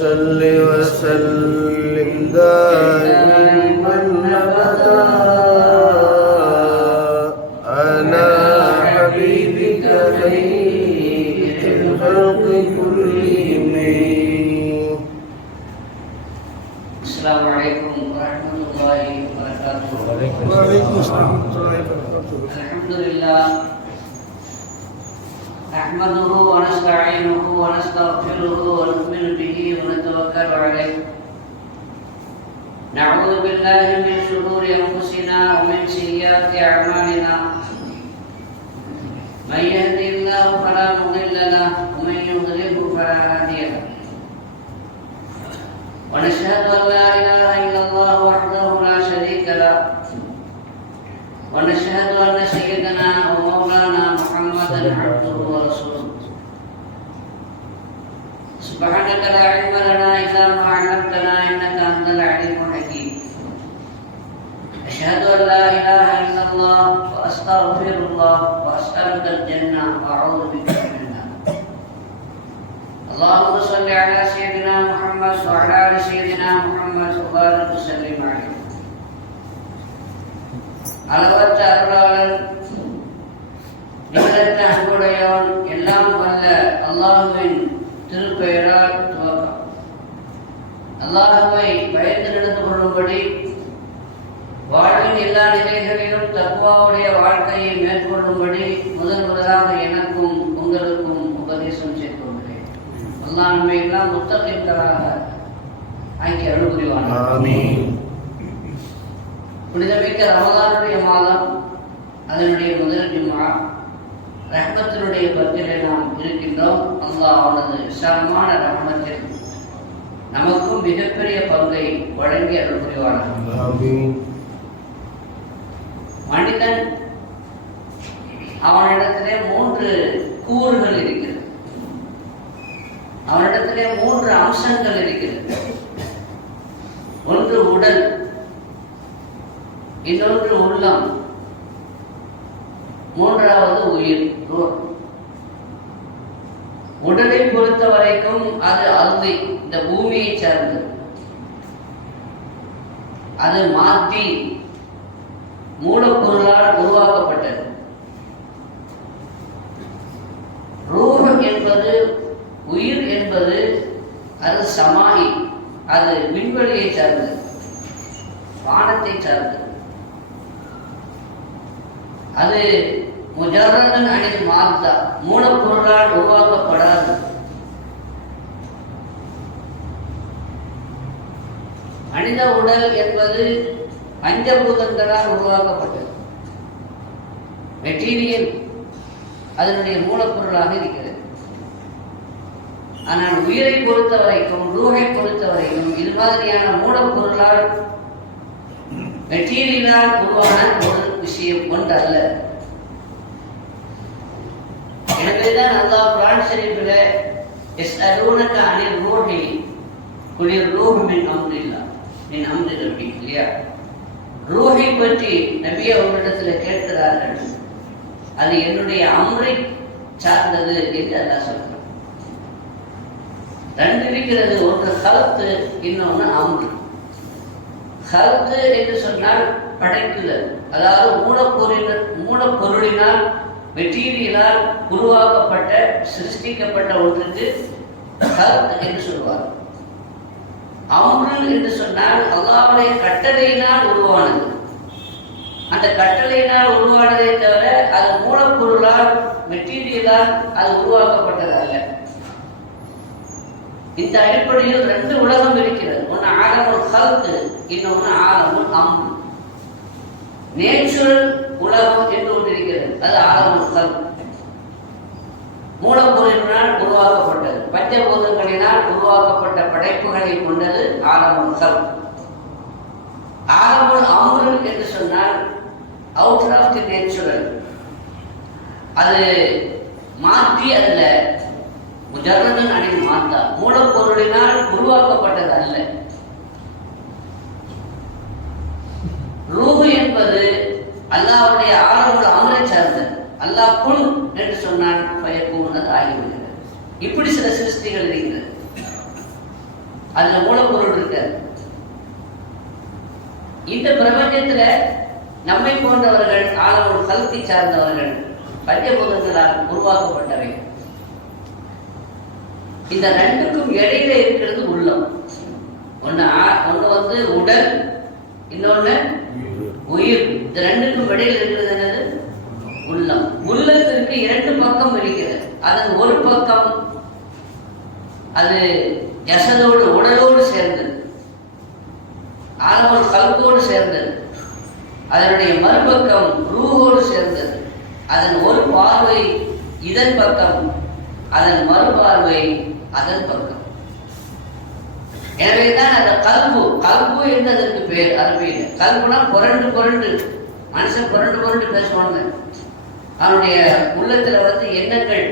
صل وسلم دائما أبدا على حبيبك خير الخلق كلهم. السلام عليكم ورحمة الله وبركاته. وعليكم السلام ورحمة الله وبركاته. الحمد لله نحمده ونستعينه ونستغفره ونؤمن به ونتوكل عليه. نعوذ بالله من شرور أنفسنا ومن سيئات أعمالنا. من يهدي الله فلا مضل له ومن يضلله فلا هادي له. ونشهد أن لا إله إلا الله وحده لا شريك له. ونشهد أن سيدنا ومولانا محمدا عبده ورسوله. سبحانك لا علم لنا إلا ما علمتنا إنك أنت العليم الحكيم. أشهد أن لا إله إلا الله وأستغفر الله وأسألك الجنة وأعوذ بك من النار. اللهم صل على سيدنا محمد وعلى آل سيدنا محمد وبارك وسلم عليه. அளவற்ற அருளாளன் நிகழற்ற அன்புடையவன் எல்லாம் வல்ல அல்லாஹுவின் திருப்பெயரால் துவக்கம். அல்லாஹுவை பயந்து நடந்து கொள்ளும்படி வாழ்வின் எல்லா நிலைகளிலும் தக்வாவுடைய வாழ்க்கையை மேற்கொள்ளும்படி முதலாக எனக்கும் உங்களுக்கும் உபதேசம் செய்து கொள்கிறேன். அல்லாஹ் நம்மை எல்லாம் முத்தகீன்களாக ஆக்கி அருள் புரிவானாக. ஆமீன். புனிதமிக்க ரமலானுடைய மாதம், அதனுடைய முதல் ஜும்ஆ, ரஹ்மத்தினுடைய பத்திலே நாம் இருக்கின்றோம். அல்லாஹ் அவனது விசாலமான ரஹ்மத்தில் நமக்கும் மிகப்பெரிய பங்கை வழங்கி அருள் புரிவானாக. மனிதன் அவனிடத்திலே 3 கூறுகள் இருக்கிறது. அவனிடத்திலே 3 அம்சங்கள் இருக்கிறது. ஒன்று உடல், இன்னொன்று உள்ளம், மூன்றாவது உயிர். உடலை பொறுத்த வரைக்கும் அது அல்வி, இந்த பூமியை சார்ந்தது. அது மாத்தி மூலப்பொருளால் உருவாக்கப்பட்டது. ரூஹ் என்பது, உயிர் என்பது அது சமாயி, அது விண்வெளியை சார்ந்தது, வானத்தை சார்ந்தது. அது முஜர்ரதன் அனில் மாத்தா, மூலப்பொருளால் உருவாக்கப்படாது. மனித உடல் என்பது பஞ்சபூதங்களால் உருவாக்கப்பட்டது. மெட்டீரியல் அதனுடைய மூலப்பொருளாக இருக்கிறது. ஆனால் உயிரை பொறுத்த வரைக்கும், ரூஹை பொறுத்த வரைக்கும் இது மாதிரியான மூலப்பொருளால், மெட்டீரியலால் உருவான ஒரு விஷயம் ஒன்றல்ல. எனவேதான் அல்லாஹ் குர்ஆன் ஷரீஃபில் யஸ்அலூனக அனிர் ரூஹி குலிர் ரூஹ் மின் அம்ரில்லாஹ் மின் அம்ரி ரப்பி, இல்லையா? ரூஹை பற்றி நபி அவர்களிடத்தில் கேட்கிறார்கள். அது என்னுடைய அம்ரை சார்ந்தது என்று அல்லாஹ் சொல்கிறார். 2 இருக்கிறது, ஒன்று ஹல்த், இன்னொன்று அம்ரு. ஹல்த் என்று சொன்னால் படைக்குதல், அதாவது மூலப்பொருளினால், மெட்டீரியலால் உருவாக்கப்பட்ட, சிருஷ்டிக்கப்பட்ட ஒன்றுக்கு ஹல்த் என்று சொல்வார். அம்ரு என்று சொன்னால் அல்லாஹ்வுடைய கட்டளையினால் உருவானது. அந்த கட்டளையினால் உருவானதை தவிர அது மூலப்பொருளால், மெட்டீரியலால் அது உருவாக்கப்பட்டது அல்ல. இந்த அடிப்படையில் 2 உலகம் இருக்கிறது. ஒன்று ஆலமுல் ஹல்க், இன்னொன்று ஆலமுல் அம்ர். நேச்சுரல் உலகம் என்று ஒன்று இருக்கிறது. அது ஆலமுல் கல்ப். மூலப்பொருளினால் உருவாக்கப்பட்டது, பஞ்சபூதங்களினால் உருவாக்கப்பட்ட படைப்புகளை கொண்டது ஆலமுல் கல்ப். ஆலமுல் அம்ரு என்று சொன்னால் அவுட் ஆஃப் தி நேச்சுரல். அது மாற்றி அல்ல, முஜர்ரதுன் அனில் மாத்தா, மூலப்பொருளினால் உருவாக்கப்பட்டது அல்ல. ரூஹ் என்பது அல்லாஹ்வுடைய ஆலமுல் அம்ரை சார்ந்தது. அல்லாஹ் குன் என்று சொன்னான், பயக்கூன், அது ஆகிவிடுகிறது. இப்படி சில சிருஷ்டிகள் இருக்கிறது, அதுல மூலப்பொருள் இருக்காது. இந்த பிரபஞ்சத்துல நம்மை போன்றவர்கள் ஆலமுல் கல்பை சார்ந்தவர்கள், பஞ்சபூதங்களால் உருவாக்கப்பட்டவை. இந்த ரெண்டுக்கும் இடையில இருக்கிறது உள்ளம். ஒண்ணு உடல், இன்னொன்னு உயிர். இந்த ரெண்டுக்கும் இடையில இருக்கிறது என்னது? உள்ளம். உள்ளத்திற்கு இரண்டு பக்கம் இருக்கிறது. அதன் ஒரு பக்கம் அது ஜசதோடு, உடலோடு சேர்ந்தது, ஆலமுல் கல்போடு சேர்ந்தது. அதனுடைய மறுபக்கம் ரூஹோடு சேர்ந்தது. அதன் ஒரு பார்வை இதன் பக்கம், அதன் மறுபார்வை அதன் பக்கம். எனவேதான் அந்த கல்பு என்று அதற்கு பேர் அரபியில். கல்புனா புரண்டு புரண்டு, மனுஷன் புரண்டு புரண்டு பேசுவாங்க. அவனுடைய உள்ளத்துல எண்ணங்கள்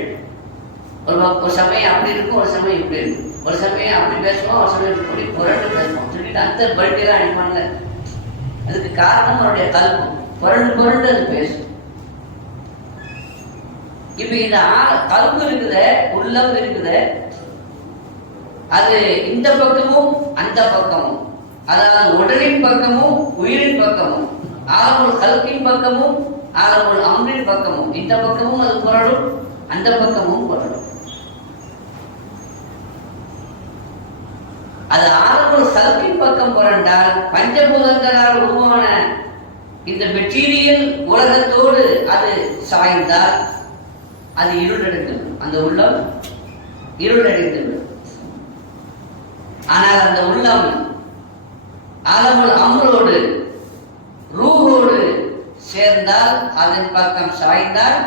ஒரு சமயம் அப்படி இருக்கும், ஒரு சமயம் இப்படி இருக்கும். ஒரு சமயம் அப்படி பேசுவான், ஒரு சமயம் இப்படி புரண்டு பேசுவான். சொல்லிட்டு அந்த பல்ட்டிலாம் அனுப்பாங்க. அதுக்கு காரணம் அவருடைய கல்பு புரண்டு புரண்டு அது பேசும். இப்ப இந்த கல்பு இருக்குத, உள்ளம் இருக்குத, அது இந்த பக்கமும் அந்த பக்கமும், அதாவது உடலின் பக்கமும் உயிரின் பக்கமும், ஆலமுல் கல்பின் பக்கமும் ஆலமுல் அம்ரின் பக்கமும், இந்த பக்கமும் அது புரளும், அந்த பக்கமும் புரளும். அது ஆலமுல் கல்பின் பக்கம் புரண்டால் பஞ்சபூதங்களால் உருவான இந்த மெட்டீரியல் உலகத்தோடு அது சாய்ந்தால் அது இருளடைந்துவிடும். அந்த உள்ளம் இருளடைந்துவிடும். ஆனால் அந்த உள்ளம் ஆலமுல் அம்ரோடு ரூஹோடு சேர்ந்தால், அதன் பக்கம் சாய்ந்தால்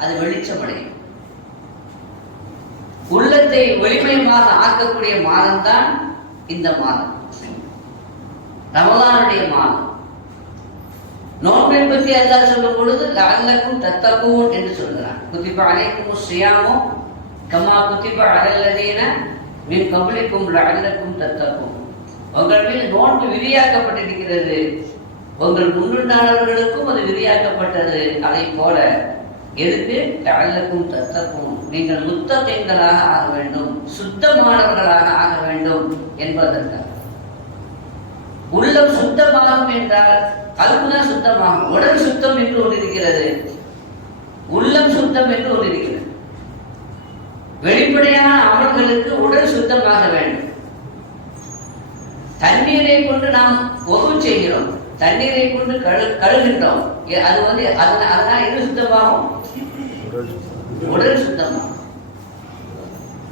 அது வெளிச்சமடையும். உள்ளத்தை வெளிமயமாக ஆக்கக்கூடிய மாதம் தான் இந்த மாதம், ரமலானுடைய மாதம். நோன்பை பற்றி அல்லாஹ் சொல்லும் பொழுது லஅல்லக்கும் தத்தகூன் என்று சொல்கிறான். குத்திப அலைக்குமுஸ் ஸியாமு கமா குத்திப அலல்லதீன மின் கப்லிக்கும் லஅல்லக்கும் தத்தகூன். உங்கள் மீது நோன்பு விதியாக்கப்பட்டிருக்கிறது, உங்கள் முன்னுண்டானவர்களுக்கும் அது விதியாக்கப்பட்டது. அதை போல எதுக்கு? லஅல்லக்கும் தத்தகூன், நீங்கள் முத்தகீன்களாக ஆக வேண்டும், சுத்தமானவர்களாக ஆக வேண்டும் என்பதற்காக. உள்ளம் சுத்தமாகும் என்றால் கல்புதான் சுத்தமாகும். உடல் சுத்தம் என்று ஒன்று இருக்கிறது, உள்ளம் சுத்தம் என்று ஒன்று இருக்கிறது. வெளிப்படையான அமல்களுக்கு உடல் சுத்தமாக வேண்டும். தண்ணீரை கொண்டு நாம் ஒது செய்கிறோம், தண்ணீரை கொண்டு கழுகின்றோம். அது அதனால் எது சுத்தமாகும்? உடல் சுத்தமாகும்.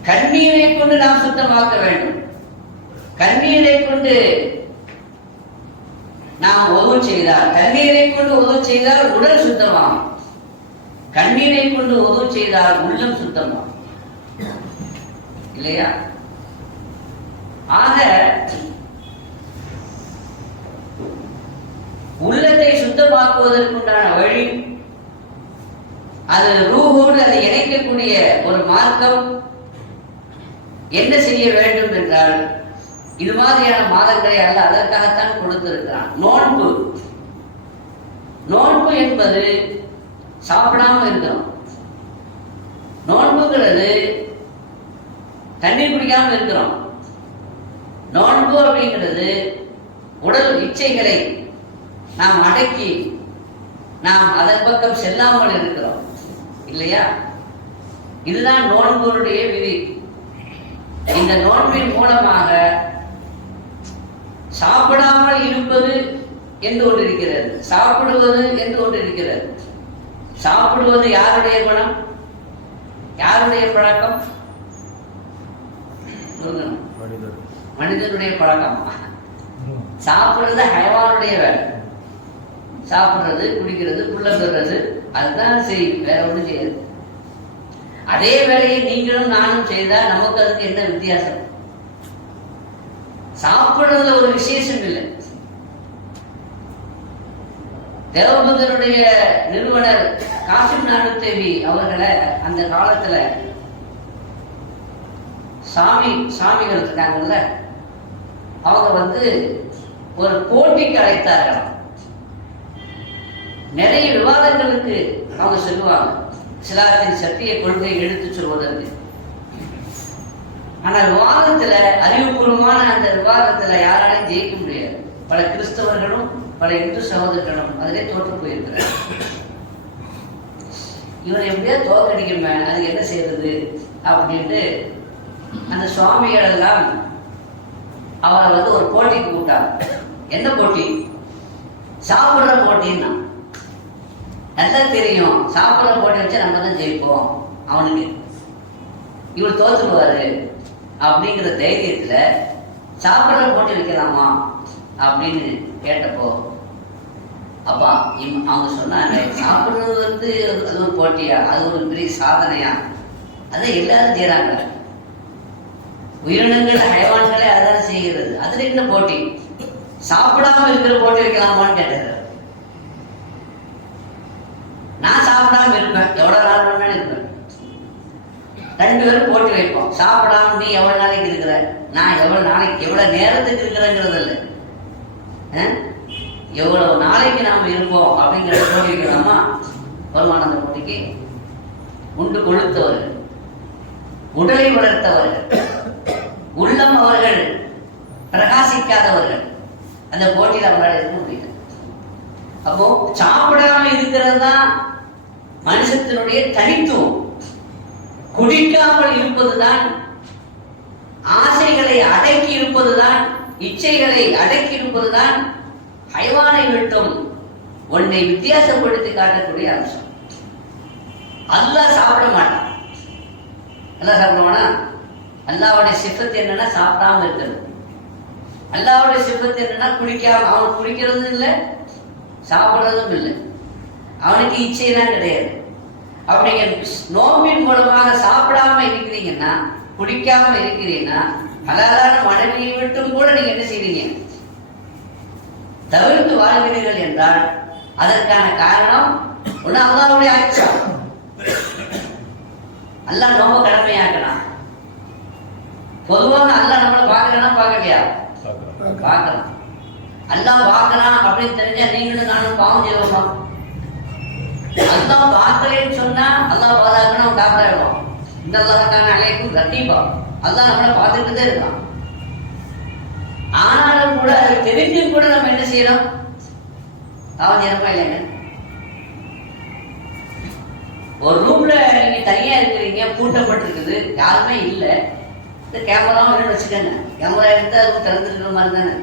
கண்ணீரை கொண்டு நாம் சுத்தமாக்க வேண்டும். கண்ணீரை கொண்டு நாம் ஒது செய்தால், தண்ணீரை கொண்டு ஒது செய்தால் உடல் சுத்தமாகும். கண்ணீரை கொண்டு ஒது செய்தால் உள்ளம் சுத்தமாகும், இல்லையா? ஆக உள்ளத்தை சுத்தமாக்குவதற்குண்டான வழி, அது ரூஹோடு அதை இணைக்கக்கூடிய ஒரு மார்க்கம் என்ன செய்ய வேண்டும் என்றால், இது மாதிரியான மாதங்களை அல்ல அதற்காகத்தான் கொடுத்திருக்கிறான். நோன்பு, நோன்பு என்பது சாப்பிடாம இருக்கிறோம். நோன்புங்கிறது தண்ணீர் குடிக்காம இருக்கிறோம். நோன்பு அப்படிங்கிறது உடல் இச்சைகளை நாம் அடக்கி நாம் அதன் பக்கம் செல்லாமல் இருக்கிறோம், இல்லையா? இதுதான் நோன்புடைய விதி. இந்த நோன்பின் மூலமாக சாப்பிடாமல் இருப்பது என்று ஒன்று இருக்கிறது, சாப்பிடுவது என்று ஒன்று இருக்கிறது. சாப்பிடுவது யாருடைய குணம், யாருடைய பழக்கம்? மனிதனுடைய பழக்கம். சாப்பிடுறது ஹயவானுடைய வேலை. சாப்பிட்றது, குடிக்கிறது, புள்ள பெறுறது, அதுதான் செய்யும், வேற ஒன்றும் செய்யாது. அதே வேலையை நீங்களும் நானும் செய்தா நமக்கு அதுக்கு என்ன வித்தியாசம்? சாப்பிடுறதுல ஒரு விசேஷம் இல்லை. தேவபந்தனுடைய நிறுவனர் காசிம் நானூத் தேவி அவர்களை அந்த காலத்துல சாமிகள் இருக்காங்கல்ல, அவங்க ஒரு போட்டிக்கு அழைத்தார்கள். நிறைய விவாதங்களுக்கு அவங்க சொல்லுவாங்க, இஸ்லாத்தின் சத்திய கொள்கையை எடுத்து சொல்வதற்கு. ஆனா விவாதத்துல, அறிவுபூர்வமான அந்த விவாதத்துல யாராலையும் ஜெயிக்க முடியாது. பல கிறிஸ்தவர்களும் பல இந்து சகோதரர்களும் அதிலே தோற்று போயிருக்கிறார். இவரை எப்படியா தோற்கடிக்குமே, அதுக்கு என்ன செய்யறது அப்படின்ட்டு அந்த சுவாமிகள் எல்லாம் அவரை ஒரு போட்டிக்கு கூட்டாங்க. என்ன போட்டி? சாப்பிடுற போட்டின்னா. நல்லா தெரியும், சாப்பிடுற போட்டி வச்சா நம்ம தான் ஜெயிப்போம், அவனுக்கு இவர் தோற்றுக்குவாரு அப்படிங்கிற தைரியத்துல சாப்பிடுற போட்டி வைக்கலாமா அப்படின்னு கேட்டப்போ, அப்பா அவங்க சொன்னாங்க, சாப்பிடுறது அது ஒரு போட்டியா, அது ஒரு பெரிய சாதனையா, அதை எல்லாரும் செய்யறாங்க. உயிரினங்கள், ஹைவான்களே அதான் செய்கிறது, அதுல என்ன போட்டி? சாப்பிடாம இருக்கிற போட்டி வைக்கலாமான்னு கேட்டாரு. நான் சாப்பிடாம இருப்பேன், எவ்வளவு நாள் வேணாலும் இருப்பேன். 2 பேரும் போட்டி வைப்போம். சாப்பிடாம நீ எவ்வளவு நாளைக்கு இருக்கிற, நான் எவ்வளவு நாளைக்கு, எவ்வளவு நேரத்துக்கு இருக்கிறேங்கிறது இல்லை, எவ்வளவு நாளைக்கு நாம இருப்போம் அப்படிங்கிற போட்டி வைக்கலாமா? வருமான அந்த போட்டிக்கு உண்டு கொழுத்தவர்கள், உடலை வளர்த்தவர்கள், உள்ளம் அவர்கள் பிரகாசிக்காதவர்கள் அந்த போட்டியில் அவங்களால இருக்க முடியாது. அப்போ சாப்பிடாம இருக்கிறது தான் மனுஷத்தினுடைய தனித்துவம். குடிக்காமல் இருப்பதுதான், ஆசைகளை அடக்கி இருப்பதுதான், இச்சைகளை அடக்கி இருப்பதுதான் ஹைவானை விட்டும் உன்னை வித்தியாசப்படுத்தி காட்டக்கூடிய அம்சம். அல்லாஹ் சாப்பிட மாட்டான். அல்லாஹ் சாப்பிடுவானா? அல்லாஹ்வுடைய சிஃபத் என்னன்னா சாப்பிடாம இருக்கிறது. அல்லாஹ்வுடைய சிஃபத் என்னன்னா குடிக்காம, அவன் குடிக்கிறதும் இல்லை, சாப்பிடுறதும் இல்லை, அவனுக்கு இச்சை தான் கிடையாது. அப்படிங்க நோம்பின் மூலமாக சாப்பிடாம இருக்கிறீங்கன்னா, குடிக்காம இருக்கிறீங்கன்னா, ஹலாலான மனைவியை விட்டும் கூட நீங்க என்ன செய்வீங்க? தவிர்த்து வாழ்கிறீர்கள் என்றால் அதற்கான காரணம் ஒண்ணு அல்லாஹ்வுடைய அச்சம். அல்லாஹ் நோம்ப கடமையாக்கலாம். பொதுவாக அல்லாஹ் நம்மளை பார்க்கறானா பார்க்கலையா? பார்க்கலாம். அல்லாஹ் பார்க்கறான் அப்படின்னு தெரிஞ்சா நீங்களும் நானும் பாவம் செய்வோமா? அல்லாஹ் பார்க்கலன்னு சொன்னா அல்லாஹ் பாதாக்கணும், அவன் காப்பாடுவான். இந்த அல்லாஹ்க்கான அழைக்கும் ரத்தீபா, அல்லாஹ் நம்மளை பார்த்துட்டு தான் இருக்கான். ஆனாலும் கூட அதை தெரிஞ்சும் கூட நம்ம என்ன செய்யறோம்? பாவம் செய்யறோமா இல்லைங்க? ஒரு ரூம்ல நீங்க தனியா இருக்கிறீங்க, பூட்டப்பட்டிருக்குது, யாருமே இல்லை, இந்த கேமராவும் வச்சுக்கோங்க. கேமரா எடுத்து அது திறந்துருக்கிற மாதிரி தானே.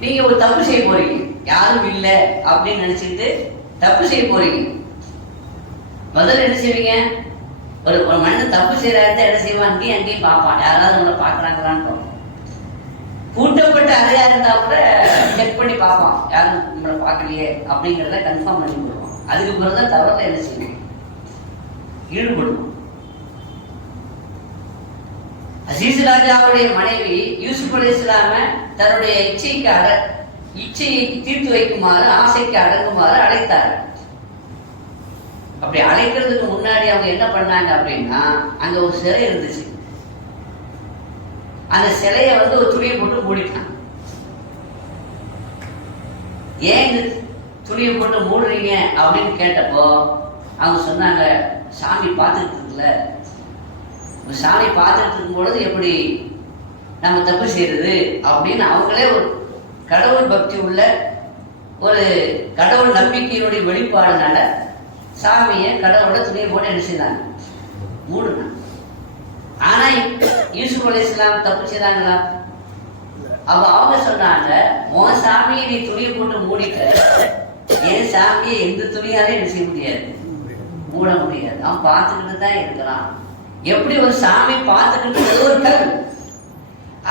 நீங்க ஒரு தப்பு செய்ய போறீங்க, யாரும் இல்லை அப்படின்னு நினைச்சிட்டு தப்பு செய்ய போறீங்க. முதல்ல என்ன செய்வீங்க? ஒரு மனிதன் தப்பு செய்யறாரு என்ன செய்வான்? அங்கேயும் பார்ப்பான், யாராவது நம்மளை பார்க்கறாங்களான்னு. கூட்டப்பட்ட அறையா இருந்தா கூட செக் பண்ணி பார்ப்பான், யாரும் நம்மளை பார்க்கலையே அப்படிங்கிறத கன்ஃபார்ம் பண்ணி கொடுப்பான். அதுக்கு பிறகுதான் தவறுல என்ன செய்வோம்? ஈடுபடுவோம். அசீஸ் ராஜாவுடைய மனைவி யூசுப் அலைஹிஸ்ஸலாம தன்னுடைய இச்சையை தீர்த்து வைக்குமாறு, ஆசைக்கு அடங்குமாறு அழைத்தார்கள். அப்படி அழைக்கிறதுக்கு முன்னாடி அவங்க என்ன பண்ணாங்க அப்படின்னா, அங்க ஒரு சிலை இருந்துச்சு. அந்த சிலைய ஒரு துணியை போட்டு மூடிட்டாங்க. ஏன் இந்த துணியை போட்டு மூடுறீங்க அப்படின்னு கேட்டப்போ அவங்க சொன்னாங்க, சாமி பார்த்துட்டு இருக்குல்ல, சாமி பார்த்துட்டு இருக்கும் பொழுது எப்படி நம்ம தப்பு செய்யறது அப்படின்னு அவங்களே ஒரு கடவுள் பக்தி உள்ள ஒரு கடவுள் நம்பிக்கையினுடைய வெளிப்பாடுனால சாமியை கடவுளோட துணியை போட்டு என்ன செய்தாங்க? மூடுனாங்க. ஆனா யூசுப் அலைஹிஸ்ஸலாம் தப்பு செய்தாங்களா? அப்ப அவங்க சொன்னாங்க, உன் சாமியை நீ துணியை போட்டு மூடிட்ட, என் சாமியை எந்த துணியாலே என்ன செய்ய முடியாது, மூட முடியாது. அவன் பார்த்துக்கிட்டு தான் இருக்கிறான். எப்படி ஒரு சாமி பார்த்துக்கிட்டு ஒரு கல்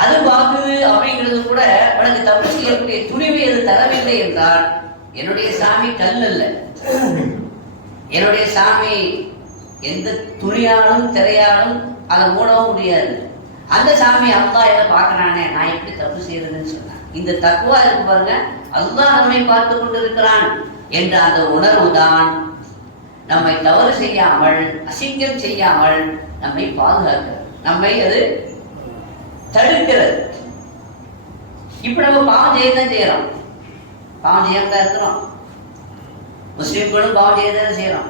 அது பார்க்குது அப்படிங்கிறது கூட உனக்கு தப்பு செய்யக்கூடிய துணிவை அது தரவில்லை எப்படி என்றால், என்னுடைய சாமி கல் அல்ல, என்னுடைய சாமி எந்த துணியாலும் திரையாலும் அதை மூடவும் முடியாது. அந்த சாமி அல்லாஹ் என்ன பார்க்கறானே, நான் எப்படி தப்பு செய்யறதுன்னு சொன்னான். இந்த தக்குவா இருக்கு பாருங்க, அல்லாஹ் நம்மை பார்த்து கொண்டிருக்கிறான் என்ற அந்த உணர்வு தான் நம்மை தவறு செய்யாமல், அசிங்கம் செய்யாமல் நம்மை பாதுகாக்கிறது, நம்மை அது தடுக்கிறது. இப்ப நம்ம பாவம் செய்யத்தான் செய்யறோம், பாவம் செய்யாம தான் இருக்கிறோம். முஸ்லிம்களும் பாவம் செய்யத்தான் செய்யறோம்.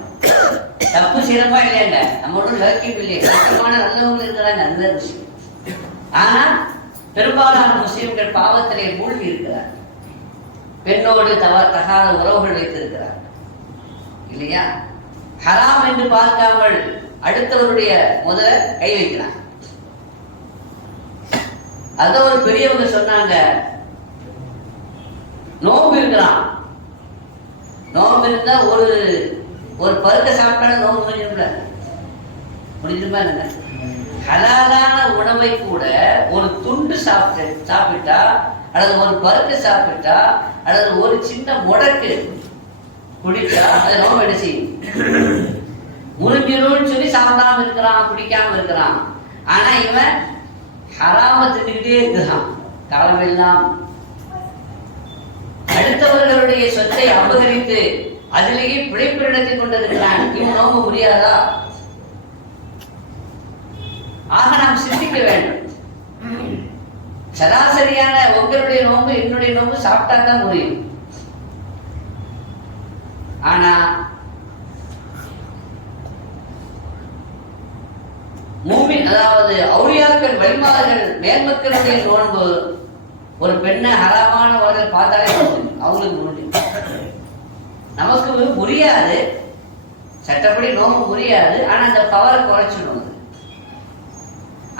தப்பு செய்யறமா இல்லையாங்க, நம்ம ஒன்றும் லட்சியம் இல்லையே, சுத்தமான நல்லவங்க இருக்கிறாங்க, அந்த விஷயம். ஆனா பெரும்பாலான முஸ்லிம்கள் பாவத்திலே மூழ்கி இருக்கிறார், பெண்ணோடு தகாத உறவுகள் வைத்திருக்கிறார் இல்லையா? ஹராம் என்று பார்க்காமல் அடுத்தவருடைய முதல கை வைக்கிறான். அத ஒரு பெரியவங்க சொன்னாங்க, நோம்பு இருக்கிறான், நோம்பு இருந்தா ஒரு பருக்க சாப்பிட்டா நோம்பு முடிஞ்சுமா என்ன? ஹலாலான உணவை கூட ஒரு துண்டு சாப்பிட்டா அல்லது ஒரு பருக்க சாப்பிட்டா அல்லது ஒரு சின்ன முடக்கு குடிச்சா அதை நோம்பு என்ன செய்யும்? முறிஞ்சிரும்னு சொல்லி சாப்பிடாம இருக்கிறான், குடிக்காம இருக்கிறான். ஆனா இவன் ஹராம தின்னுக்கிட்டே இருக்கிறான் காலமெல்லாம். அடுத்தவர்களுடைய சொத்தை அபகரித்து அதிலேயே பிழைப்பு நடத்தி கொண்டிருக்கிறான். இவன் நோம்பு முடியாதா? ஆக நாம் சிந்திக்க வேண்டும். சராசரியான உங்களுடைய நோம்பு என்னுடைய நோம்பு சாப்பிட்டா தான் முடியும். ஆனா மூமின், அதாவது அவுலியாக்கள், வழிமார்கள், மேன்மக்களுடைய நோன்பு ஒரு பெண்ணை ஹராமானவர்கள் பார்த்தாலே அவங்களுக்கு முடியும். நமக்கு முடியாது, சட்டப்படி நோம்பு முடியாது. ஆனா அந்த பவரை குறைச்சிடும்.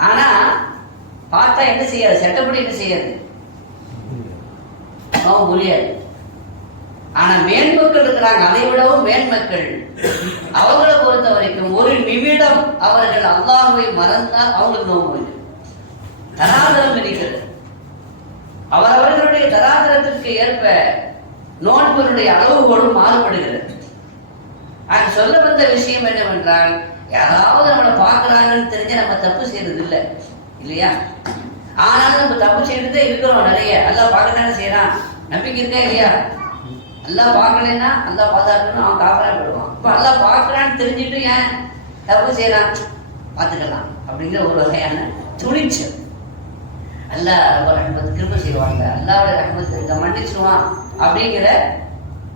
ஆனா பார்த்தா என்ன செய்யாது, சட்டப்படி என்ன செய்யாது, நோம்பு முடியாது. ஆனா மேன்மக்கள் இருக்கிறாங்க, அதை விடவும் மேன்மக்கள். அவர்களை பொறுத்த வரைக்கும் ஒரு நிமிடம் அவர்கள் அல்லாஹ்வை மறந்தால் அவங்களுக்கு நோம்பு இருக்கு. தராதரம் இருக்கிறது. அவரவர்களுடைய தராதரத்திற்கு ஏற்ப நோன்பினுடைய அளவுகோலும் மாறுபடுகிறது. ஆக சொல்ல வந்த விஷயம் என்னவென்றால், யாராவது நம்மளை பார்க்கிறாங்கன்னு தெரிஞ்ச நம்ம தப்பு செய்யறது இல்லை இல்லையா? ஆனாலும் நம்ம தப்பு செய்யறதே இருக்கிறோம் நிறைய. எல்லாம் பார்க்கத்தானே செய்யறான், நம்பிக்கை இருக்கா இல்லையா? எல்லாம் பார்க்கலன்னா எல்லாம் பாதுகாக்கணும், அவன் காப்பரா போடுவான். இப்ப எல்லாம் பார்க்கறான்னு தெரிஞ்சுட்டு ஏன் தப்பு செய்யறான், பார்த்துக்கலாம் அப்படிங்கிற ஒரு வகையான துணிச்சல். அல்லாஹ் ரொம்ப ரஹ்மத் கிருபை செய்வாங்க, அல்லாவோட ரஹ்மத் இருக்க மன்னிச்சுவான் அப்படிங்கிற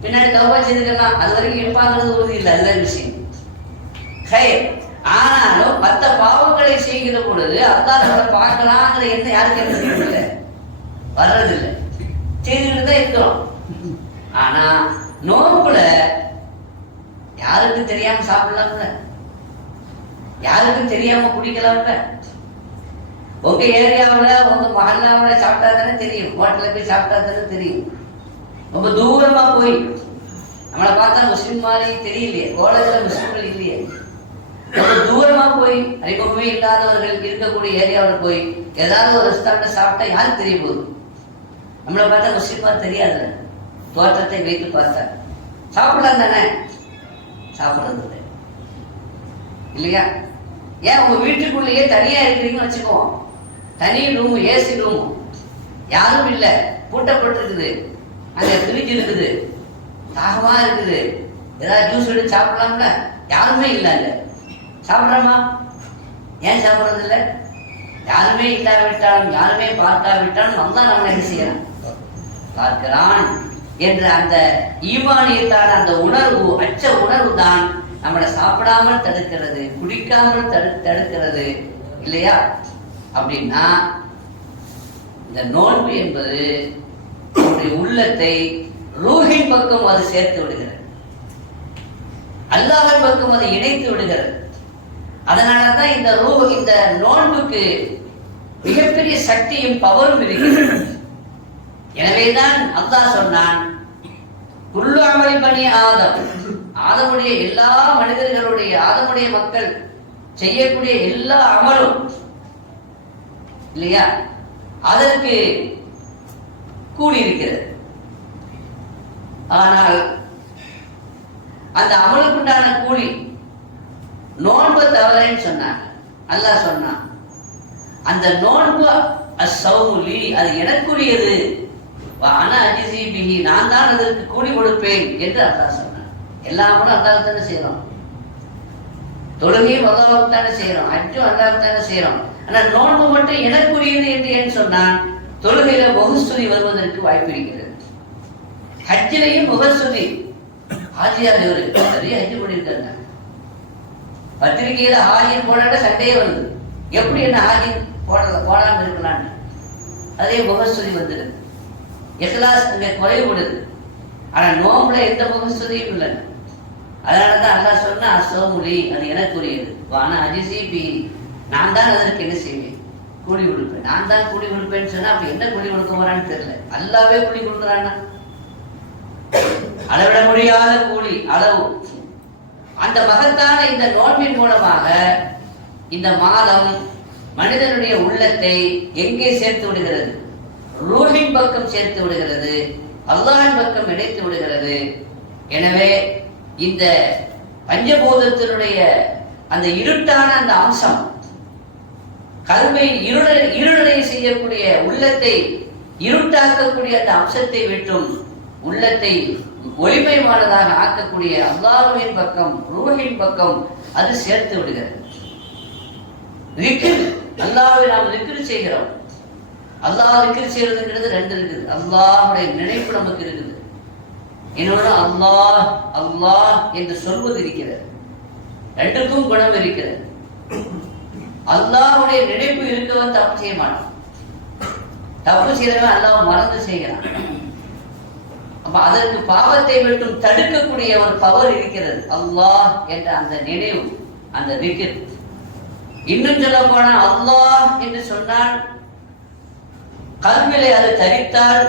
பின்னாடி தௌபா செய்துக்கலாம். அது வரைக்கும் இருப்பாங்கிறது உறுதி இல்லை, அதுதான் விஷயம். ஆனாலும் மற்ற பாவங்களை செய்கிற பொழுது அல்லாஹ் நம்மளை பார்க்கலாங்கிற எண்ணம் யாருக்கு என்ன செய்யறதில்லை, வர்றதில்லை, செய்துக்கிட்டு தான் இருக்கிறோம். ஆனா நோம்புல யாருக்கும் தெரியாம சாப்பிடலாம்ல, யாருக்கும் தெரியாம குடிக்கலாம்ல. உங்க ஏரியாவில் உங்க மஹல்லாவில் சாப்பிட்டா தானே தெரியும், ஹோட்டலில் போய் சாப்பிட்டா தானே தெரியும். ரொம்ப தூரமா போய் நம்மளை பார்த்தா முஸ்லிம் மாதிரி தெரியலையே, கோலத்தில் முஸ்லிம்கள் இல்லையே, ரொம்ப தூரமா போய் அறிமுகமே இல்லாதவர்கள் இருக்கக்கூடிய ஏரியாவில் போய் ஏதாவது ஒரு ரெஸ்டாரண்ட் சாப்பிட்டா யாருக்கு தெரிய போகுது? நம்மளை பார்த்தா முஸ்லிமா தெரியாது, தோற்றத்தை வைத்து பார்த்தா சாப்பிடலாம் தானே, சாப்பிடுறது இல்லை இல்லையா? ஏன் உங்க வீட்டுக்குள்ளேயே தனியா இருக்கிறீங்கன்னு வச்சுக்குவோம், தனி ரூம், ஏசி ரூம், யாரும் இல்லை, பூட்டப்பட்டிருக்குது, அங்க ஃப்ரிட்ஜ் இருக்குது, தாகமா இருக்குது, ஏதாவது ஜூஸ் எடுத்து சாப்பிடலாம்ல, யாருமே இல்லை, அங்க சாப்பிட்றோமா? ஏன் சாப்பிட்றது இல்லை? யாருமே இல்லாவிட்டாலும், யாருமே பார்க்காவிட்டாலும் வந்தா நம்ம என்ன செய்யலாம், பார்க்கிறான் என்ற அந்த ஈமானியத்தான அந்த உணர்வு, அச்ச உணர்வு தான் நம்மளை சாப்பிடாமல் தடுக்கிறது, குடிக்காமல் தடுக்கிறது இல்லையா? அப்படின்னா இந்த நோன்பு என்பது நம்முடைய உள்ளத்தை ரூஹின் பக்கம் அது சேர்த்து விடுகிறது, அல்லாஹ்வின் பக்கம் அதை இணைத்து விடுகிறது. அதனாலதான் இந்த இந்த நோன்புக்கு மிகப்பெரிய சக்தியும் பவரும் இருக்கிறது. எனவேதான் அல்லாஹ் சொன்னான், குல்லு அமலி பனி ஆதம், ஆதமுடைய எல்லா மனிதர்களுடைய, ஆதமுடைய மக்கள் செய்யக்கூடிய எல்லா அமலும் இல்லையா, அதற்கு கூடியிருக்கிறது. ஆனால் அந்த அமலுக்குண்டான கூலி நோன்பு தவறேன்னு சொன்னாங்க. அல்லாஹ் சொன்னான், அந்த நோன்பு அஸ்ஸௌமுலி, அது எனக்குரியது, ஆனா அஜிசி பிஹி, நான் தான் அதற்கு கூலி கொடுப்பேன் என்று அல்லாஹ் சொன்னான். எல்லாமும் அல்லாஹ் தானே செய்யறோம், தொழுகையும் அல்லாஹ்வுக்கு தானே செய்யறோம், ஹஜ்ஜும் அல்லாஹ்வுக்கு தானே செய்யறோம். ஆனா நோன்பு மட்டும் எனக்குரியது என்று ஏன் சொன்னான்? தொழுகையில முகஸ்துதி வருவதற்கு வாய்ப்பு இருக்கிறது, ஹஜ்ஜிலையும் முகஸ்துதி. ஆஜியார் நிறைய ஹஜ்ஜு பண்ணியிருக்காங்க, பத்திரிகையில ஆஜின் போடாட்ட சண்டையே வருது, எப்படி என்ன ஆஜின் போடாம இருக்கலான்னு. அதே முகஸ்துதி வந்துடுது, இஹ்லாஸ் அங்கே குறைவுபடுது. ஆனா நோம்புல எந்த முகஸ்துதியும் இல்லை. அதனாலதான் அல்லாஹ் சொன்னா அஸ்ஸௌமுலி, அது எனக்குரியது, ஆனா அஜிசி பிஹி, நான் தான் அதற்கு என்ன செய்வேன், கூலி கொடுப்பேன். நான் தான் கூலி கொடுப்பேன்னு சொன்னா அப்ப என்ன கூலி கொடுக்க போறான்னு தெரியல. அல்லாவே கூலி கொடுக்குறான்னா, அளவிட முடியாத கூலி, அளவு. அந்த மகத்தான இந்த நோன்பின் மூலமாக இந்த மாதம் மனிதனுடைய உள்ளத்தை எங்கே சேர்த்து விடுகிறது? ரூஹின் பக்கம் சேர்த்து விடுகிறது, அல்லாஹ்வின் பக்கம் இணைத்து விடுகிறது. எனவே இந்த பஞ்சபூதத்தினுடைய அந்த இருட்டான அந்த அம்சம், கல்வை இருளடை செய்யக்கூடிய, உள்ளத்தை இருட்டாக்கக்கூடிய அந்த அம்சத்தை விட்டும் உள்ளத்தை ஒளிமயமானதாக ஆக்கக்கூடிய அல்லாஹ்வின் பக்கம், ரூஹின் பக்கம் அது சேர்த்து விடுகிறது. திக்ர், அல்லாஹ்வை நாம் திக்ர் செய்கிறோம். அல்லாஹ் திக்ர் செய்யறதுங்கிறது ரெண்டு இருக்குது. அல்லாஹ்வுடைய நினைப்பு நமக்கு இருக்குது, இன்னொன்று அல்லாஹ் அல்லாஹ் என்று சொல்வது இருக்கிறது. ரெண்டுக்கும் குணம் இருக்கிறது. அல்லாஹ்வுடைய நினைப்பு இருக்கவன் தப்பு செய்ய மாட்டான், தப்பு செய்யறவன் அல்லாஹ் மறந்து செய்கிறான். அப்ப அதற்கு பாவத்தை மட்டும் தடுக்கக்கூடிய ஒரு பவர் இருக்கிறது, அல்லாஹ் என்ற அந்த நினைவு, அந்த திக்ர். இன்னும் சொல்ல போனா அல்லாஹ் என்று சொன்னால் கல்விலை அது தரித்தால்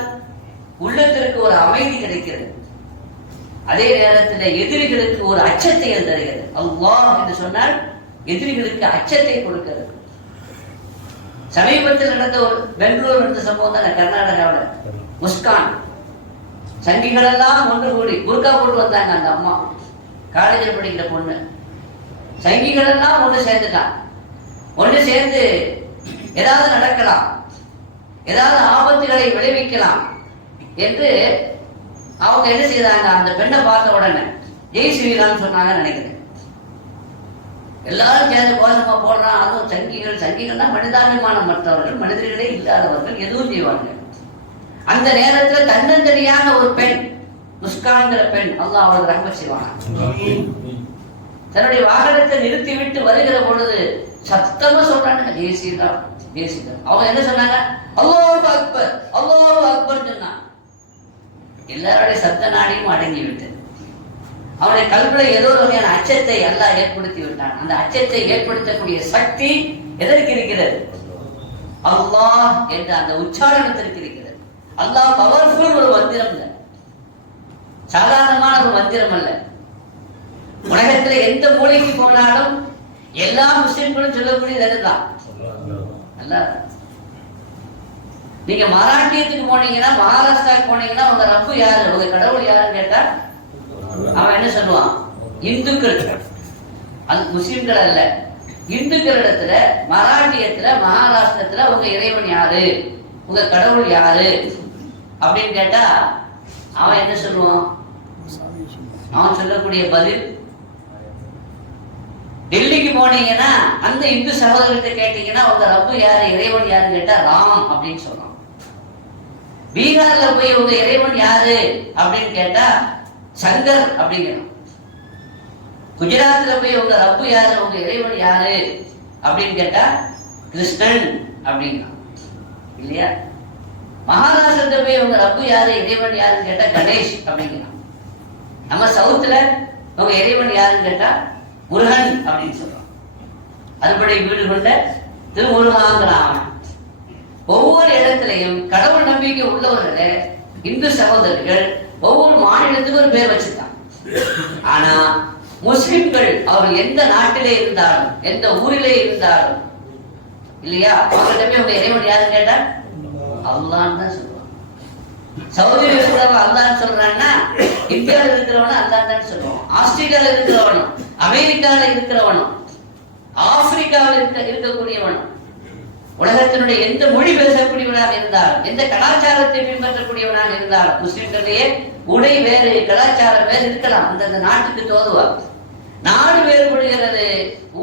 உள்ளத்திற்கு ஒரு அமைதி கிடைக்கிறது. அதே நேரத்தில் எதிரிகளுக்கு ஒரு அச்சத்தை அது தருகிறது. அல்லாஹ் என்று சொன்னால் எதிரிகளுக்கு அச்சத்தை கொடுக்கிறது. சமீபத்தில் நடந்த ஒரு பெங்களூர் நடந்த சம்பவம் தான் கர்நாடகாவில். முஸ்கான் சங்கிகள் எல்லாம் ஒன்று கூடி புர்கா போட்டு வந்தாங்க. அந்த அம்மா காலேஜில் படிக்கிற பொண்ணு, சங்கிகள் எல்லாம் ஒன்று சேர்ந்துட்டான். ஒன்று சேர்ந்து ஏதாவது நடக்கலாம், ஏதாவது ஆபத்துகளை விளைவிக்கலாம் என்று அவங்க என்ன செய்தாங்க? அந்த பெண்ணை பார்த்த உடனே ஜெய் ஸ்ரீராம் சொன்னாங்கன்னு நினைக்கிறேன். எல்லாரும் சேர்ந்து கோஷமா போடுறான். அதுவும் சங்கிகள்னா மனிதாபிமானம் மற்றவர்கள், மனிதர்களே இல்லாதவர்கள், எதுவும் செய்வாங்க. அந்த நேரத்தில் தன்னந்தனியாக ஒரு பெண், முஸ்கான்கிற பெண், அல்லாஹ் அவளுக்கு ரஹ்மத் செய்வானா, தன்னுடைய வாகனத்தை நிறுத்திவிட்டு வருகிற பொழுது சத்தமா சொல்றாங்க ஜெய் ஸ்ரீராம், ஜெய் ஸ்ரீராம். அவங்க என்ன சொன்னாங்க? அல்லாஹ் அக்பர், அல்லாஹ் அக்பர் சொன்னாங்க. எல்லாருடைய சப்த நாடியும் அடங்கி விட்டது. அவனுடைய கல்வில ஏதோ ஒரு வகையான அச்சத்தை அல்லாஹ் ஏற்படுத்தி விட்டான். அந்த அச்சத்தை ஏற்படுத்தக்கூடிய சக்தி எதற்கு இருக்கிறது? அல்லாஹ் என்ற அந்த உச்சாரணத்திற்கு இருக்கிறது. அல்லாஹ் பவர்ஃபுல் ஒரு மந்திரம் இல்லை, சாதாரணமான ஒரு மந்திரம் அல்ல. உலகத்தில் எந்த மூலைக்கு போனாலும் எல்லா முஸ்லிம்களும் சொல்லக்கூடியது அதுதான், அல்லாஹ். நீங்க மராட்டியத்துக்கு போனீங்கன்னா, மகாராஷ்டிராவுக்கு போனீங்கன்னா, உங்க ரப்பு யாரு, உங்க கடவுள் யாருன்னு கேட்டா அவன் என்ன சொல்லுவான்? இந்துக்கள். அது முஸ்லிம்கள் அல்ல, இந்துக்கள் இடத்துல, மராட்டியத்துல, மகாராஷ்டிரத்துல உங்க இறைவன் யாரு, உங்க கடவுள் யாரு அப்படின்னு கேட்டா அவன் என்ன சொல்லுவான்? அவன் சொல்லக்கூடிய பதில், டெல்லிக்கு போனீங்கன்னா அந்த இந்து சகோதரத்தை கேட்டீங்கன்னா உங்க ரப்பு யாரு, இறைவன் யாருன்னு கேட்டா ராம் அப்படின்னு சொல்றான். பீகார்ல போய் உங்க இறைவன் யாரு அப்படின்னு கேட்டா சங்கர் அப்படிங்கிறான். குஜராத்ல போய் உங்க ரப்பு யாரு, உங்க இறைவன் யாரு அப்படின்னு கேட்டா கிருஷ்ணன் அப்படிங்கிறான், இல்லையா? மகாராஷ்டிரத்துல போய் உங்க ரப்பு யாரு, இறைவன் யாருன்னு கேட்டா கணேஷ் அப்படிங்கிறான். நம்ம சவுத்துல உங்க இறைவன் யாருன்னு கேட்டா முருகன் அப்படின்னு சொல்றான். அறுபடை வீடு கொண்ட திருமுருகாங்கிறான். ஒவ்வொரு இடத்திலையும் கடவுள் நம்பிக்கை உள்ளவர்களே இந்து சகோதரர்கள் ஒவ்வொரு மாநிலத்துக்கும் ஒரு பேர் வச்சிருக்காங்க. ஆனா முஸ்லிம்கள் அவர்கள் எந்த நாட்டிலே இருந்தாலும், எந்த ஊரிலே இருந்தாலும், இல்லையா, அவங்கள்ட்ட போய் உங்க இறைவன் யாருன்னு கேட்டா அல்லான்னு தான் சொல்லுவாங்க. சவுதியில் இருக்கிறவங்க அல்லான்னு சொல்றாங்கன்னா இந்தியாவில் இருக்கிறவனும் அல்லாஹ் தான் சொல்லுவோம், ஆஸ்திரேலியாவில் இருக்கிறவனும், அமெரிக்காவில் இருக்கிறவனும், ஆப்பிரிக்காவில் இருக்கக்கூடியவனும், உலகத்தினுடைய எந்த மொழி பேசக்கூடியவனாக இருந்தாலும், எந்த கலாச்சாரத்தை பின்பற்றக்கூடியவனாக இருந்தாலும், முஸ்லிம்களிடையே உடை வேறு, கலாச்சாரம் வேறு இருக்கலாம், அந்த நாட்டுக்கு தோதுவார். நாடு வேறுபடுகிறது,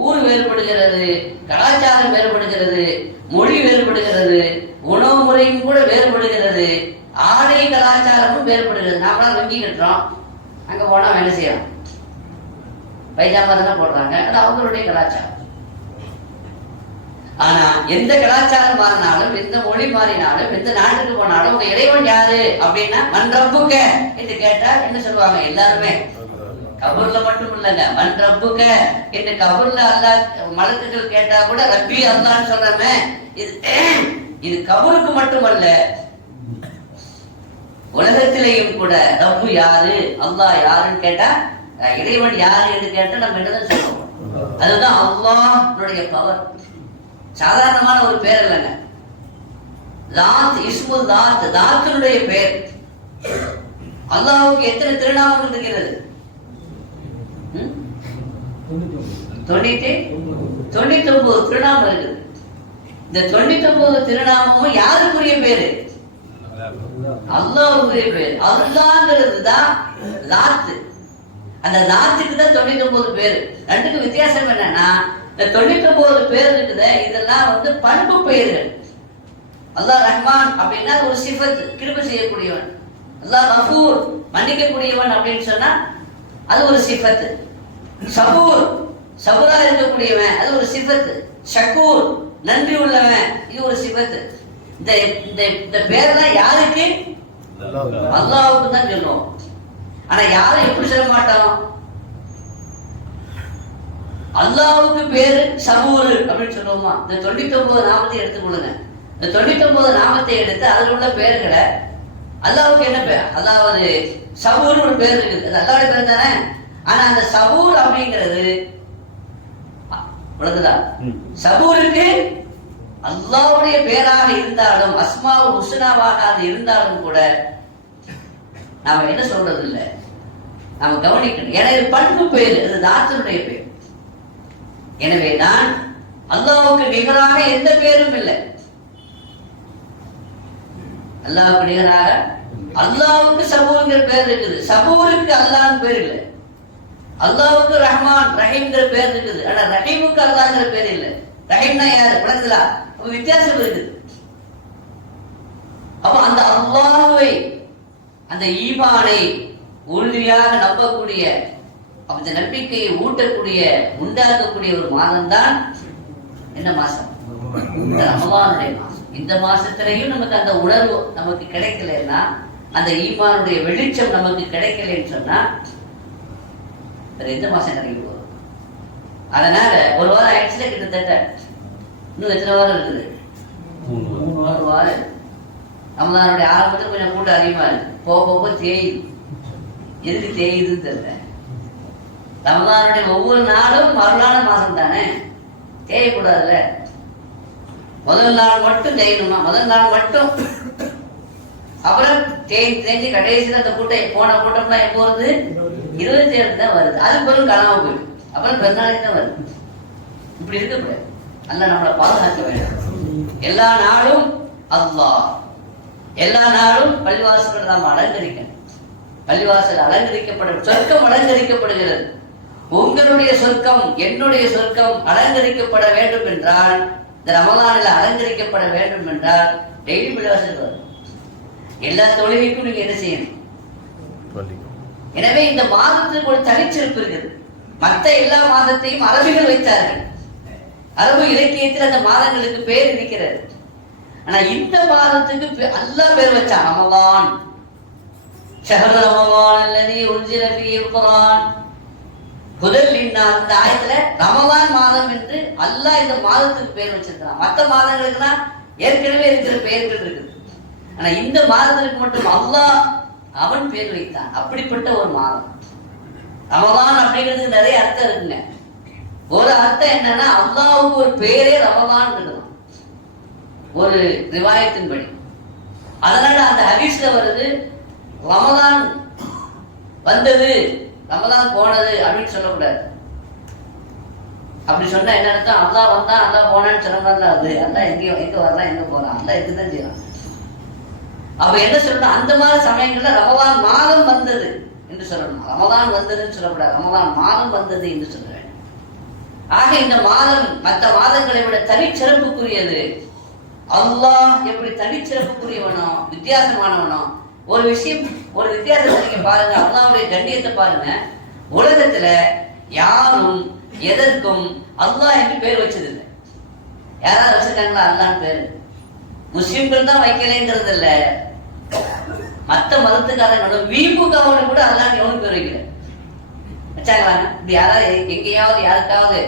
ஊர் வேறுபடுகிறது, கலாச்சாரம் வேறுபடுகிறது, மொழி வேறுபடுகிறது, உணவு முறையும் கூட வேறுபடுகிறது, ஆடை கலாச்சாரமும் வேறுபடுகிறது. நாமெல்லாம் வங்கி கட்டுறோம், அங்க போனா வேலை செய்யறோம், பைஜாமா தானே போடுறாங்க, அது அவங்களுடைய கலாச்சாரம். ஆனா எந்த கலாச்சாரம் மாறினாலும், எந்த மொழி மாறினாலும், எந்த நாட்டுக்கு போனாலும் உங்க இறைவன் யாரு அப்படின்னா மன் ரப்புக்க என்று கேட்டா என்ன சொல்லுவாங்க எல்லாருமே? கபூர்ல மட்டும் இல்லைங்க, மன் ரப்புக்க என்று கபூர்ல அல்லாஹ் மலக்குகள் கேட்டா கூட ரப்பி அல்லாஹ்னு சொல்றமே. இது கபூருக்கு மட்டுமல்ல, உலகத்திலேயும் கூட ரப்பு யாரு, அல்லாஹ் யாருன்னு கேட்டா, இறைவன் யாரு என்று கேட்டா நம்ம என்னதான் சொல்லுவோம்? அதுதான் அல்லாஹ்வுடைய பவர். சாதாரணமான ஒரு பேர் இல்லைங்க. தாத், இஸ்முல் தாத், தாத்தினுடைய பேர். அல்லாஹ்வுக்கு எத்தனை திருநாமங்கள் இருக்கிறது? 99 திருநாமம் இருக்குது. இந்த 99 திருநாமமும் யாருக்குரிய பேரு? அல்லாஹ்வுடைய பேர். அல்லாஹ்ங்கிறது தான் தாத். அந்த தாத்துக்கு தான் 99 பேர். ரெண்டுக்கு வித்தியாசம் என்னன்னா, இந்த 99 பேர் இருக்குது, இதெல்லாம் பண்பு பெயர்கள். அல்லாஹ் ரஹ்மான் அப்படின்னா ஒரு சிஃபத், கிருபை செய்யக்கூடியவன். அல்லாஹ் கஃபூர், மன்னிக்கக்கூடியவன் அப்படின்னு சொன்னா அது ஒரு சிஃபத். சபூர், சபுரா இருக்கக்கூடியவன், அது ஒரு சிஃபத். ஷக்கூர், நன்றி உள்ளவன், இது ஒரு சிஃபத். இந்த பேரெல்லாம் யாருக்கு? அல்லாஹ்வுக்கு தான் சொல்லுவோம். ஆனா யாரும் எப்படி சொல்ல மாட்டோம்? அல்லாஹ்வுக்கு பேரு சபூர் அப்படின்னு சொல்லுவோமா? இந்த 99 நாமத்தை எடுத்துக்கொள்ளுங்க. இந்த 99 நாமத்தை எடுத்து அதில் உள்ள பேர்களை, அல்லாஹ்வுக்கு என்ன பேர்? அதாவது சபூர் ஒரு பேர் இருக்குது, அது அல்லாஹ்வுடைய பேர் தானே. ஆனா அந்த சபூர் அப்படிங்கிறது உலகதான். சபூருக்கு அல்லாஹ்வுடைய பேராக இருந்தாலும், அஸ்மாவுல் ஹுஸ்னாவாக அது இருந்தாலும் கூட நாம என்ன சொல்றது இல்லை, நாம கவனிக்கணும். ஏன்னா இது பண்பு பேர், இது தாத்தினுடைய பேர். எனவே தான் அல்லாஹ்வுக்கு நிகராக எந்த பேரும் இல்லை. அல்லாஹ்வுக்கு நிகராக அல்லாஹ்வுக்கு சபூர்ங்கிற பேர் இருக்குது, சபூருக்கு அல்லாஹ்னு பேர் இல்லை. அல்லாஹ்வுக்கு ரஹ்மான் ரஹீம்ங்கிற பேர் இருக்குது, ஆனா ரஹீமுக்கு அல்லாஹ்ங்கிற பேர் இல்லை. ரஹீம்னா யாரு? விளங்குதா? வித்தியாசம் இருக்குது. அப்ப அந்த அல்லாஹ்வை, அந்த ஈமானை உறுதியாக நம்பக்கூடிய, அந்த நம்பிக்கையை ஊட்டக்கூடிய, உண்டாக்கக்கூடிய ஒரு மாதம் தான் என்ன மாசம்? இந்த ரமலானுடைய மாசம். இந்த மாசத்திலையும் நமக்கு அந்த உணர்வு நமக்கு கிடைக்கலன்னா, அந்த ஈமானுடைய வெளிச்சம் நமக்கு கிடைக்கலன்னு சொன்னா வேற எந்த மாசம் கிடைக்க போகுது? அதனால ஒரு வாரம் ஆயிடுச்சுல, கிட்டத்தட்ட இன்னும் எத்தனை வாரம் இருக்குது? 3 வாரம். ரமலானுடைய ஆரம்பத்தில் கொஞ்சம் கூட்டம் அதிகமா இருக்கு, போக தேயுது. எதுக்கு தேயுதுன்னு தெரியல. ரமலானுடைய ஒவ்வொரு நாளும் மறுநாள மாசம் தானே, தேயக்கூடாதுல்ல. முதல் நாள் மட்டும் தேயணுமா? முதல் நாள் மட்டும். அப்புறம் தேஞ்சு கடைசியில் அந்த கூட்டம், போன கூட்டம்லாம் எப்போ வருது? 27 தான் வருது. அது பிறகு காணாம போயிடும். அப்புறம் பெருநாளைக்கு தான் வருது. இப்படி இருக்கக்கூடாது. அல்ல நம்மளை பாதுகாக்க வேண்டும். எல்லா நாளும் அல்லாஹ், எல்லா நாளும் பள்ளிவாசல்கள் நாம் அலங்கரிக்கணும். பள்ளிவாசல் அலங்கரிக்கப்படும், சொர்க்கம் அலங்கரிக்கப்படுகிறது. உங்களுடைய சொர்க்கம், என்னுடைய சொர்க்கம் அலங்கரிக்கப்பட வேண்டும் என்றால், இந்த ரமலானில் அலங்கரிக்கப்பட வேண்டும் என்றால் டெய்லி பள்ளிவாசல் வரும். எல்லா தொழுகைக்கும் நீங்க என்ன செய்யணும்? எனவே இந்த மாதத்துக்கு ஒரு தனிச்சிறப்பு இருக்குது. மற்ற எல்லா மாதத்தையும் அரபிகள் வைத்தார்கள். அரபு இலக்கியத்தில் அந்த மாதங்களுக்கு பேர் இருக்கிறது. ஆனா இந்த மாதத்துக்கு அல்லாஹ் பேர் வச்சான், ரமலான். ஷஹர் ரமலான் அல்லதி உன்சில ஃபீஹில் குர்ஆன் ஹுதல் லின்னாஸ். இந்த ஆயத்துல ரமலான் மாதம் என்று அல்லாஹ் இந்த மாதத்துக்கு பேர் வச்சிருக்கான். மற்ற மாதங்களுக்குனா ஏற்கனவே இருக்கிற பெயர்கள் இருக்குது. ஆனா இந்த மாதத்துக்கு மட்டும் அல்லாஹ் அவன் பேர் வைத்தான். அப்படிப்பட்ட ஒரு மாதம் ரமலான். அப்படிங்கிறதுக்கு நிறைய அர்த்தம் இருக்குங்க. ஒரு அர்த்தம் என்னன்னா, அல்லாஹ்வுக்கு ஒரு பேரே ரமலான் இருக்குதான் ஒரு ரிவாயத்தின்படி. அதனால அந்த ஹதீஸ்ல வருது, ரமலான் வந்தது, ரமலான் போனது அப்படின்னு சொல்லக்கூடாது. அப்படி சொன்னா என்ன அர்த்தம்? அல்லாஹ் வந்தான் அல்லாஹ் போனான்னு சொல்ல மாதிரில அது. அல்லாஹ் எங்க வரலாம் எங்க போறான், அல்லாஹ் இருக்குதான் செய்யறான். அப்ப என்ன சொல்லணும்? அந்த மாதிரி சமயங்கள்ல ரமலான் மாதம் வந்தது என்று சொல்லணும். ரமலான் வந்ததுன்னு சொல்லக்கூடாது, ரமலான் மாதம் வந்தது என்று சொல்ல வேண்டும். ஆக இந்த மாதம் மற்ற மாதங்களை விட தனிச்சிறப்புக்குரியது. அல்லாஹ் எப்படி தனிச்சிறப்புக்குரியவனோ வித்தியாசமானவனோ, ஒரு விஷயம், ஒரு வித்தியாசத்தை நீங்க பாருங்க. அல்லாஹ்வுடைய கண்ணியத்தை பாருங்க. உலகத்துல யாரும் எதற்கும் அல்லாஹ் என்று பேர் வச்சதில்லை. யாராவது வச்சிருக்காங்களா அல்லாஹ்னு பேரு? முஸ்லிம்கள் தான் வைக்கலைங்கிறது இல்ல, மற்ற மதத்துக்காரங்களோட வீம்புக்காவோட கூட அல்லாஹ் எவனும் பேர் வைக்கல. வச்சாங்களாங்க? இப்படி யாராவது எங்கேயாவது யாருக்காவது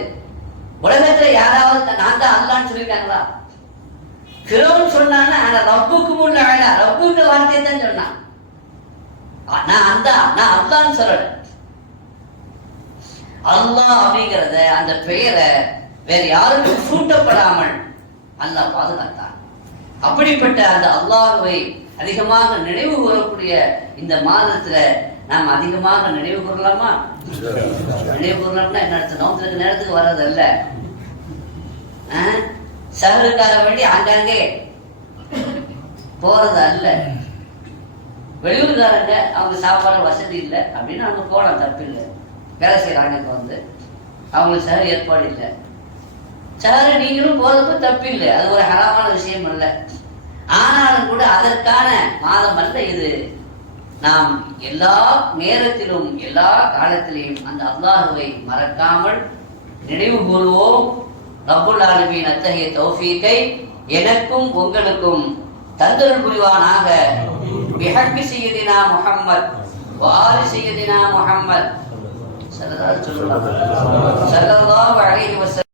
உலகத்துல யாராவது நான் தான் அல்லாஹ்னு சொல்லியிருக்காங்களா? ஃபிரௌன் சொன்னான்னா ஆனா ரப்புக்கு முன்ன ரப்புக்கு வார்த்தையை தான் சொன்னான். நான் அல்லாஹ்னு சொல்லல. அல்லாஹ் அப்படிங்கிறத அந்த பெயரை வேற யாருக்கும் சூட்டப்படாமல் அல்லாஹ் பாதுகாத்தான். அப்படிப்பட்ட அந்த அல்லாஹ்வை அதிகமாக நினைவு கூறக்கூடிய இந்த மாதத்துல நாம் அதிகமாக நினைவு கூறலாமா? நினைவு கூறலாம்னா என்ன அர்த்தம்? நோம்புக்கு நேரத்துக்கு வர்றது அல்ல, சகருக்காக வேண்டி ஆங்காங்கே போறது அல்ல. வெளியூர்காரங்க அவங்க சாப்பாடு வசதி இல்லை அப்படின்னு அவங்க போகலாம், தப்பு இல்லை. வேலை செய்யறாங்க, இப்போ வந்து அவங்களுக்கு சகர் ஏற்பாடு இல்லை, சகரு நீங்களும் போறதுக்கு தப்பு இல்லை, அது ஒரு ஹராமான விஷயம் அல்ல. ஆனாலும் கூட அதற்கான மாதம் அல்ல இது. நாம் எல்லா நேரத்திலும் எல்லா காலத்திலையும் அந்த அல்லாஹுவை மறக்காமல் நினைவு கூறுவோம். ரப்புல் ஆலமீன் அத்தகைய தௌஃபீக்கை எனக்கும் உங்களுக்கும் தந்தருள் புரிவானாக. பிஹக்கி சய்யிதினா முஹம்மத் வ ஆலி சய்யிதினா முஹம்மத் ஸல்லல்லாஹு அலைஹி வஸல்லம்.